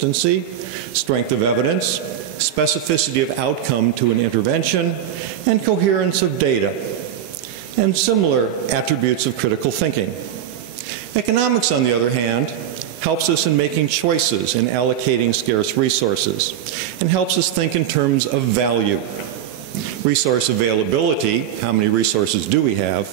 consistency, strength of evidence, specificity of outcome to an intervention, and coherence of data, and similar attributes of critical thinking. Economics, on the other hand, helps us in making choices in allocating scarce resources, and helps us think in terms of value. Resource availability, how many resources do we have,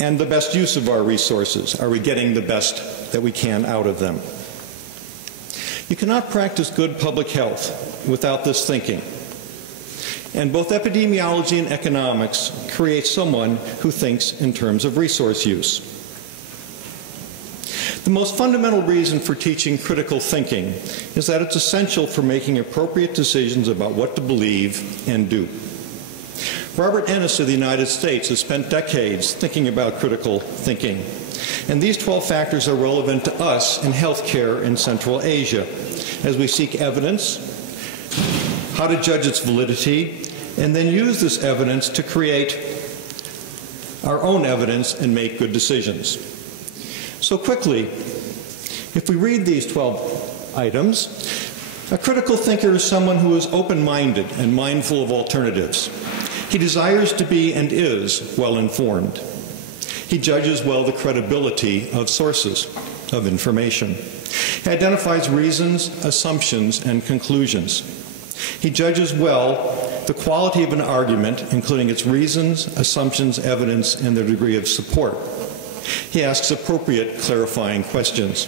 and the best use of our resources. Are we getting the best that we can out of them? You cannot practice good public health without this thinking. And both epidemiology and economics create someone who thinks in terms of resource use. The most fundamental reason for teaching critical thinking is that it's essential for making appropriate decisions about what to believe and do. Robert Ennis of the United States has spent decades thinking about critical thinking. And these 12 factors are relevant to us in healthcare in Central Asia as we seek evidence, how to judge its validity, and then use this evidence to create our own evidence and make good decisions. So quickly, if we read these 12 items, a critical thinker is someone who is open-minded and mindful of alternatives. He desires to be and is well-informed. He judges well the credibility of sources of information. He identifies reasons, assumptions, and conclusions. He judges well the quality of an argument, including its reasons, assumptions, evidence, and their degree of support. He asks appropriate clarifying questions.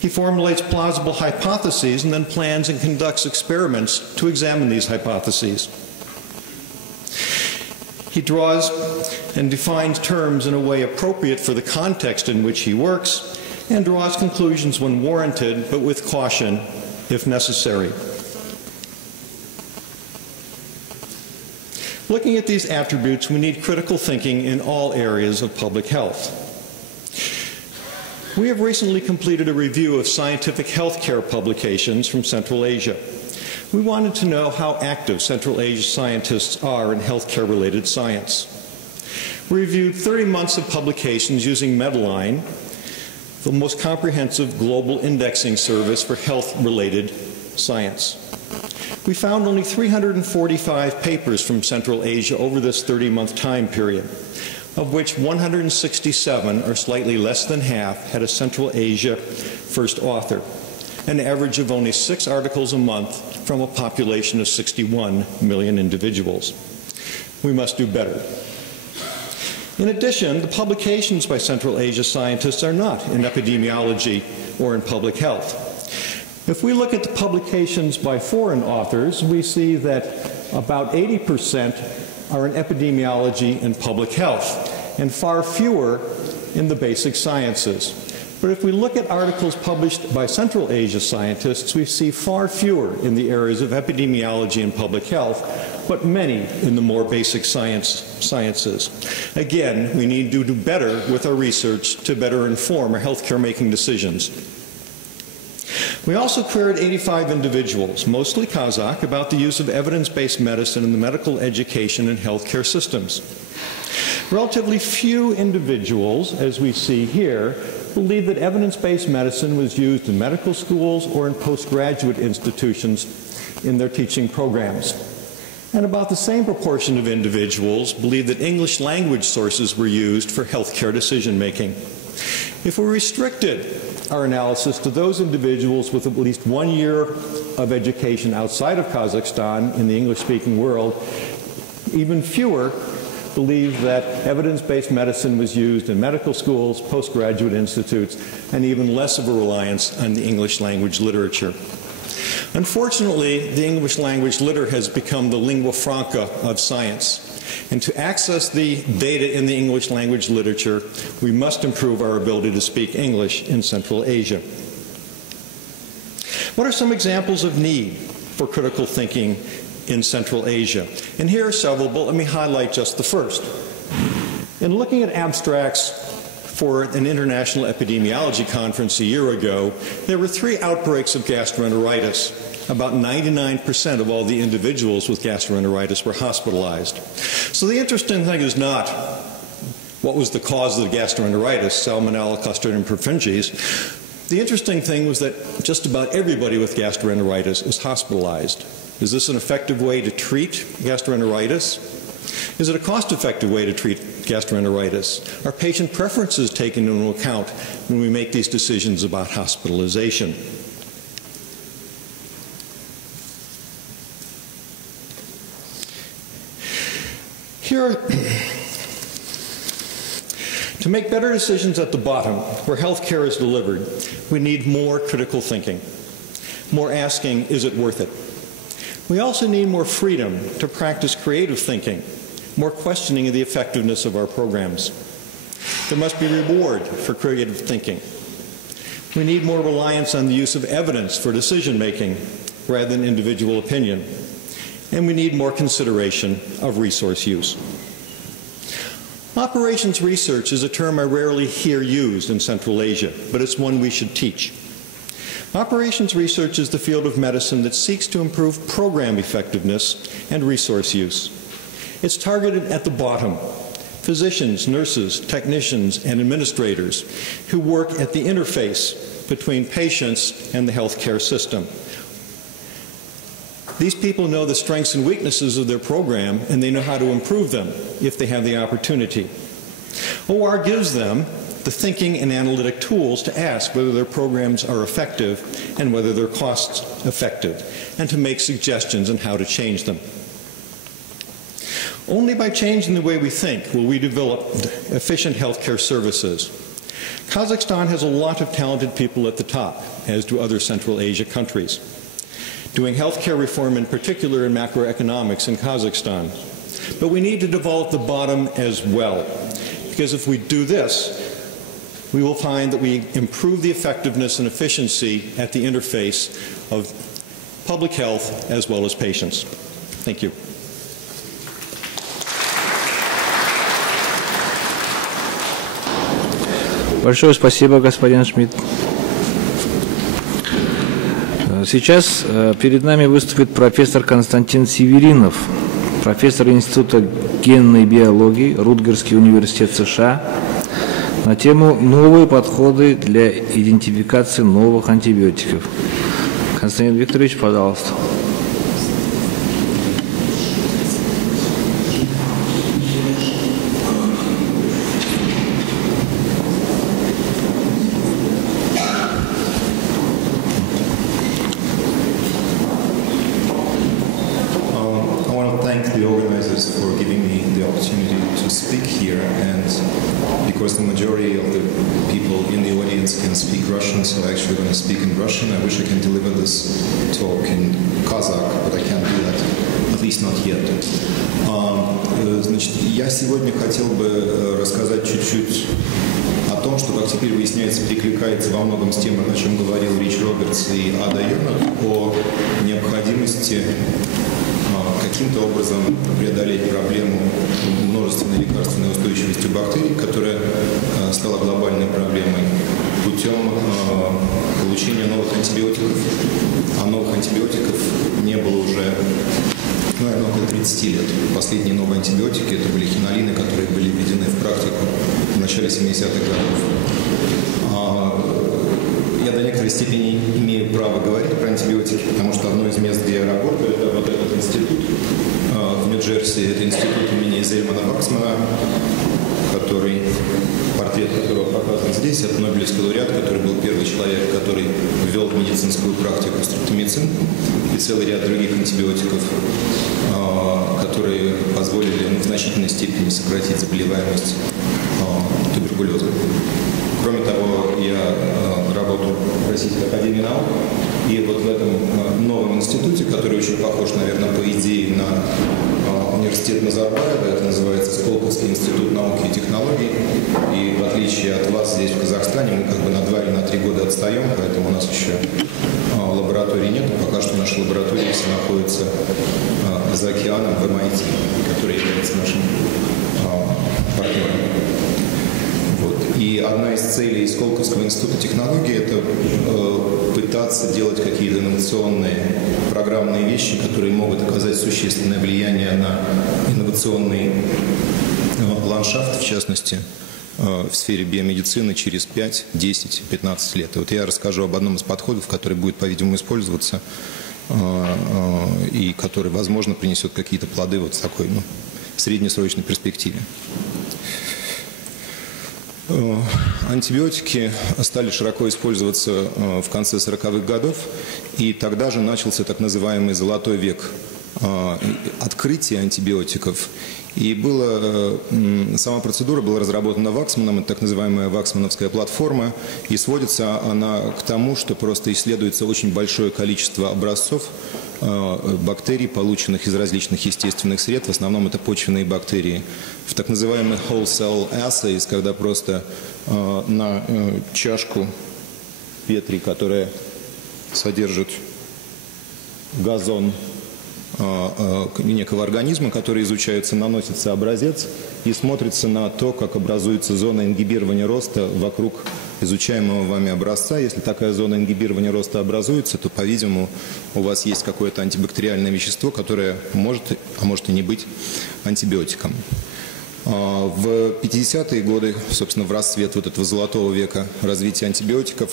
He formulates plausible hypotheses and then plans and conducts experiments to examine these hypotheses. He draws and defines terms in a way appropriate for the context in which he works and draws conclusions when warranted, but with caution if necessary. Looking at these attributes, we need critical thinking in all areas of public health. We have recently completed a review of scientific healthcare publications from Central Asia. We wanted to know how active Central Asia scientists are in healthcare-related science. We reviewed 30 months of publications using Medline, the most comprehensive global indexing service for health-related science. We found only 345 papers from Central Asia over this 30-month time period, of which 167, or slightly less than half, had a Central Asia first author, an average of only 6 articles a month from a population of 61 million individuals. We must do better. In addition, the publications by Central Asia scientists are not in epidemiology or in public health. If we look at the publications by foreign authors, we see that about 80% are in epidemiology and public health, and far fewer in the basic sciences. But if we look at articles published by Central Asia scientists, we see far fewer in the areas of epidemiology and public health, but many in the more basic sciences. Again, we need to do better with our research to better inform our healthcare making decisions. We also queried 85 individuals, mostly Kazakh, about the use of evidence-based medicine in the medical education and healthcare systems. Relatively few individuals, as we see here, believe that evidence-based medicine was used in medical schools or in postgraduate institutions in their teaching programs. And about the same proportion of individuals believe that English language sources were used for healthcare decision-making. If we restricted our analysis to those individuals with at least 1 year of education outside of Kazakhstan in the English-speaking world, even fewer believe that evidence-based medicine was used in medical schools, postgraduate institutes, and even less of a reliance on the English language literature. Unfortunately, the English language literature has become the lingua franca of science. And to access the data in the English language literature, we must improve our ability to speak English in Central Asia. What are some examples of need for critical thinking in Central Asia? And here are several, but let me highlight just the first. In looking at abstracts for an international epidemiology conference a year ago, there were 3 outbreaks of gastroenteritis. About 99% of all the individuals with gastroenteritis were hospitalized. So the interesting thing is not what was the cause of the gastroenteritis, Salmonella, Clostridium perfringens. The interesting thing was that just about everybody with gastroenteritis is hospitalized. Is this an effective way to treat gastroenteritis? Is it a cost-effective way to treat gastroenteritis? Are patient preferences taken into account when we make these decisions about hospitalization? Here, to make better decisions at the bottom, where health care is delivered, we need more critical thinking, more asking, is it worth it? We also need more freedom to practice creative thinking, more questioning of the effectiveness of our programs. There must be reward for creative thinking. We need more reliance on the use of evidence for decision-making rather than individual opinion. And we need more consideration of resource use. Operations research is a term I rarely hear used in Central Asia, but it's one we should teach. Operations research is the field of medicine that seeks to improve program effectiveness and resource use. It's targeted at the bottom, physicians, nurses, technicians, and administrators who work at the interface between patients and the healthcare system. These people know the strengths and weaknesses of their program, and they know how to improve them if they have the opportunity. OR gives them the thinking and analytic tools to ask whether their programs are effective and whether they're cost effective, and to make suggestions on how to change them. Only by changing the way we think will we develop efficient healthcare services. Kazakhstan has a lot of talented people at the top, as do other Central Asia countries, doing healthcare reform in particular in macroeconomics in Kazakhstan. But we need to develop the bottom as well, because if we do this, we will find that we improve the effectiveness and efficiency at the interface of public health as well as patients. Thank you. Большое спасибо, господин Шмидт. Сейчас перед нами выступит профессор Константин Северинов, профессор Института генной биологии, Рутгерский университет США, на тему «Новые подходы для идентификации новых антибиотиков». Константин Викторович, пожалуйста. So I'm actually going to speak in Russian. I wish I can deliver this talk in Kazakh, but I can't do that, at least not yet. Значит, я сегодня хотел бы рассказать чуть-чуть о том, что, как теперь выясняется, перекликается во многом с тем, о чем говорил Рич Робертс и Ада Йонат, о необходимости каким-то образом преодолеть проблему множественной лекарственной устойчивости бактерий, которая стала глобальной проблемой, путем получения новых антибиотиков. А новых антибиотиков не было уже, наверное, около 30 лет. Последние новые антибиотики – это были хинолины, которые были введены в практику в начале 70-х годов. Я до некоторой степени имею право говорить про антибиотики, потому что одно из мест, где я работаю, это вот этот институт в Нью-Джерси. Это институт имени Зельмана Ваксмана, портрет которого показан здесь. Это Нобелевский лауреат, который был первый человек, который ввел в медицинскую практику стрептомицин и целый ряд других антибиотиков, которые позволили в значительной степени сократить заболеваемость туберкулезом. Кроме того, я работаю в Российской академии наук, и вот в этом новом институте, который очень похож, наверное, по идее на университет Назарбаева, это называется Сколковский институт науки и технологий, и в отличие от вас здесь, в Казахстане, мы как бы на 2 или на 3 года отстаем, поэтому у нас еще лабораторий нет, пока что наши лаборатории все находятся за океаном в MIT, который является нашим партнером. И одна из целей Сколковского института технологий – это пытаться делать какие-то инновационные программные вещи, которые могут оказать существенное влияние на инновационный ландшафт, в частности, в сфере биомедицины через 5, 10, 15 лет. И вот я расскажу об одном из подходов, который будет, по-видимому, использоваться и который, возможно, принесет какие-то плоды вот в такой среднесрочной перспективе. Антибиотики стали широко использоваться в конце 40-х годов, и тогда же начался так называемый «золотой век» открытия антибиотиков. И сама процедура была разработана Ваксманом, это так называемая ваксмановская платформа, и сводится она к тому, что просто исследуется очень большое количество образцов бактерий, полученных из различных естественных сред, в основном это почвенные бактерии, в так называемых whole cell assays, когда просто на чашку Петри, которая содержит газон некого организма, который изучается, наносится образец и смотрится на то, как образуется зона ингибирования роста вокруг изучаемого вами образца. Если такая зона ингибирования роста образуется, то, по-видимому, у вас есть какое-то антибактериальное вещество, которое может, а может и не быть антибиотиком. В 50-е годы, собственно, в расцвет вот этого золотого века развития антибиотиков,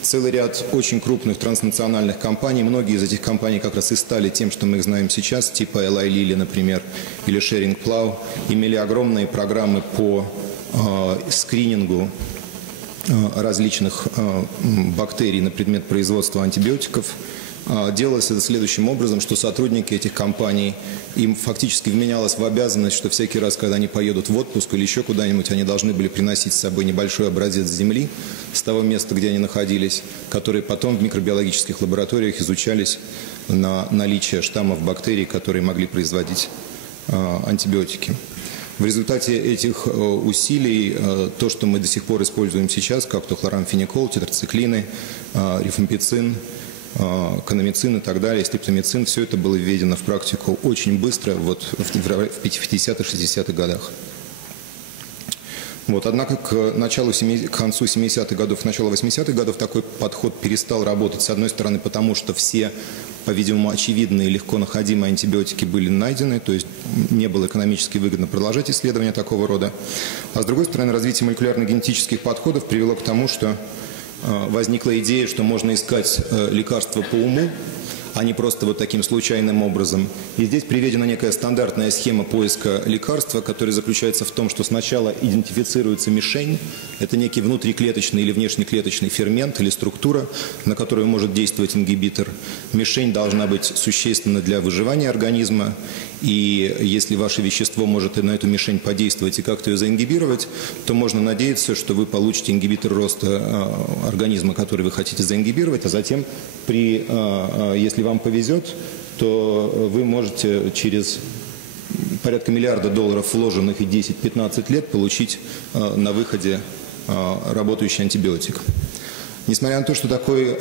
целый ряд очень крупных транснациональных компаний, многие из этих компаний как раз и стали тем, что мы их знаем сейчас, типа Eli Lilly, например, или Schering Plough, имели огромные программы по скринингу различных бактерий на предмет производства антибиотиков. Делалось это следующим образом, что сотрудники этих компаний, им фактически вменялось в обязанность, что всякий раз, когда они поедут в отпуск или еще куда-нибудь, они должны были приносить с собой небольшой образец земли с того места, где они находились, которые потом в микробиологических лабораториях изучались на наличие штаммов бактерий, которые могли производить антибиотики. В результате этих усилий то, что мы до сих пор используем сейчас, как то хлорамфеникол, тетрациклины, рифампицин, канамицин и так далее, стриптомицин, все это было введено в практику очень быстро, вот в 50-60-х годах. Вот, однако к концу 70-х годов, к началу 80-х годов такой подход перестал работать. С одной стороны, потому что все, по-видимому, очевидные, легко находимые антибиотики были найдены, то есть не было экономически выгодно продолжать исследования такого рода. А с другой стороны, развитие молекулярно-генетических подходов привело к тому, что возникла идея, что можно искать лекарства по уму, а не просто вот таким случайным образом. И здесь приведена некая стандартная схема поиска лекарства, которая заключается в том, что сначала идентифицируется мишень, это некий внутриклеточный или внешнеклеточный фермент или структура, на которую может действовать ингибитор. Мишень должна быть существенна для выживания организма, и если ваше вещество может на эту мишень подействовать и как-то ее заингибировать, то можно надеяться, что вы получите ингибитор роста организма, который вы хотите заингибировать, а затем, если вам повезет, то вы можете через порядка $1 миллиарда, вложенных и 10-15 лет, получить на выходе работающий антибиотик. Несмотря на то, что такой